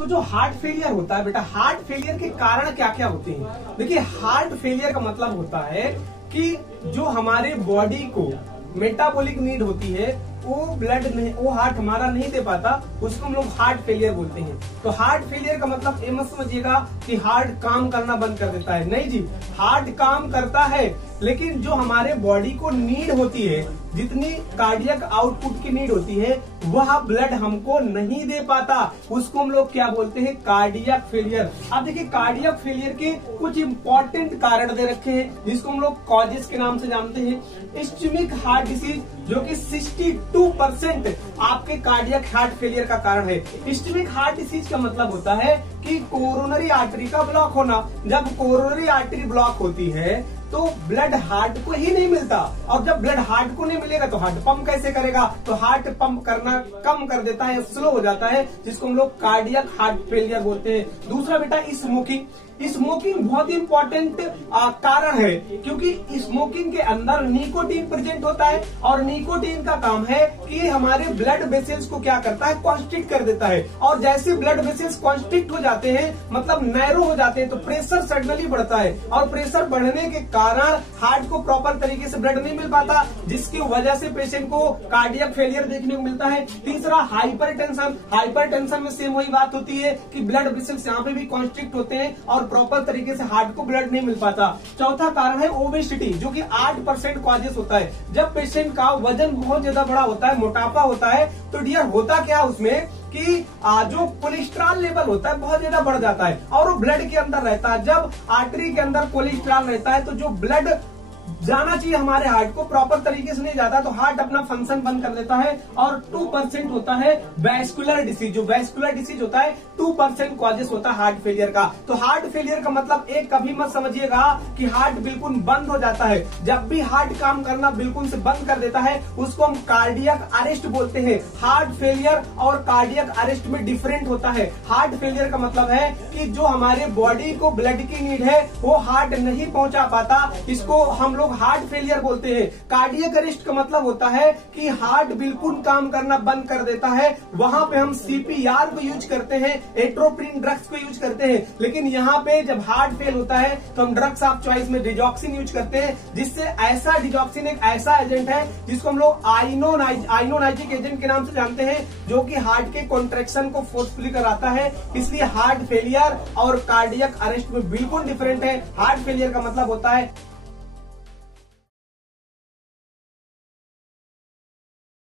तो जो heart failure होता है बेटा, हार्ट फेलियर के कारण क्या क्या होते हैं? देखिए, हार्ट फेलियर का मतलब होता है कि जो हमारे बॉडी को मेटाबॉलिक नीड होती है वो ब्लड नहीं, वो हार्ट हमारा नहीं दे पाता, उसको हम लोग हार्ट फेलियर बोलते हैं। तो हार्ट फेलियर का मतलब ये मत समझिएगा कि हार्ट काम करना बंद कर देता है, नहीं जी, हार्ट काम करता है, लेकिन जो हमारे बॉडी को नीड होती है, जितनी कार्डियक आउटपुट की नीड होती है, वह ब्लड हमको नहीं दे पाता, उसको हम लोग क्या बोलते हैं? Cardiac failure. अब देखिए, कार्डियक फेलियर के कुछ इंपॉर्टेंट कारण दे रखे हैं जिसको हम लोग कॉजेस के नाम से जानते हैं। इस्केमिक हार्ट डिसीज, जो कि 62% आपके कार्डियक हार्ट फेलियर का कारण है। इस्केमिक हार्ट डिसीज का मतलब होता है कि कोरोनरी आर्टरी का ब्लॉक होना। जब कोरोनरी आर्टरी ब्लॉक होती है तो ब्लड हार्ट को ही नहीं मिलता, और जब ब्लड हार्ट को नहीं मिलेगा तो हार्ट पंप कैसे करेगा? तो हार्ट पंप करना कम कर देता है, स्लो हो जाता है, जिसको हम लोग कार्डियक हार्ट फेलियर बोलते हैं। दूसरा बेटा, स्मोकिंग। स्मोकिंग बहुत ही इंपॉर्टेंट कारण है, क्योंकि स्मोकिंग के अंदर निकोटीन प्रेजेंट होता है, और निकोटीन का काम है कि हमारे ब्लड वेसल्स को क्या करता है? कॉन्स्ट्रिक्ट कर देता है, और जैसे ब्लड वेसल्स कॉन्स्ट्रिक्ट हो जाते हैं, मतलब नैरो हो जाते हैं, तो प्रेशर सडनली बढ़ता है, और प्रेशर बढ़ने के कारण हार्ट को प्रॉपर तरीके से ब्लड नहीं मिल पाता, जिसकी वजह से पेशेंट को कार्डियक फेलियर देखने को मिलता है। तीसरा, हाइपरटेंशन। हाइपरटेंशन में सेम वही बात होती है कि ब्लड वेसल्स यहाँ पे भी कॉन्स्ट्रिक्ट होते हैं और प्रॉपर तरीके से हार्ट को ब्लड नहीं मिल पाता। चौथा कारण है ओबेसिटी, जो कि 8% कॉजेस होता है। जब पेशेंट का वजन बहुत ज्यादा बड़ा होता है, मोटापा होता है, तो डियर होता क्या उसमें कि जो कोलेस्ट्रॉल लेवल होता है बहुत ज्यादा बढ़ जाता है, और वो ब्लड के अंदर रहता है। जब आर्टरी के अंदर कोलेस्ट्रॉल रहता है तो जो ब्लड जाना चाहिए हमारे हार्ट को प्रॉपर तरीके से नहीं जाता, तो हार्ट अपना फंक्शन बंद कर देता है। और 2% होता है वैस्कुलर डिसीज। जो वैस्कुलर डिसीज होता है 2% कॉजेस होता है हार्ट फेलियर का। तो हार्ट फेलियर का मतलब एक कभी मत समझिएगा कि हार्ट बिल्कुल बंद हो जाता है। जब भी हार्ट काम करना बिल्कुल से बंद कर देता है, उसको हम कार्डियक अरेस्ट बोलते हैं। हार्ट फेलियर और कार्डियक अरेस्ट में डिफरेंट होता है। हार्ट फेलियर का मतलब है कि जो हमारे बॉडी को ब्लड की नीड है वो हार्ट नहीं पहुंचा पाता, इसको हम लोग हार्ट फेलियर बोलते हैं। कार्डियक अरेस्ट का मतलब होता है कि हार्ट बिल्कुल काम करना बंद कर देता है, वहां पे हम सीपीआर को यूज करते हैं, एट्रोपिन ड्रग्स को यूज करते हैं। लेकिन यहाँ पे जब हार्ट फेल होता है तो हम ड्रग्स ऑफ चॉइस में डिजॉक्सिन यूज करते हैं, जिससे ऐसा डिजॉक्सिन एक ऐसा एजेंट है जिसको हम लोग आइनोनाइजिक एजेंट के नाम से जानते हैं, जो कि हार्ट के कॉन्ट्रैक्शन को फोर्सफुली कराता है। इसलिए हार्ट फेलियर और कार्डियक अरेस्ट में बिल्कुल डिफरेंट है। हार्ट फेलियर का मतलब होता है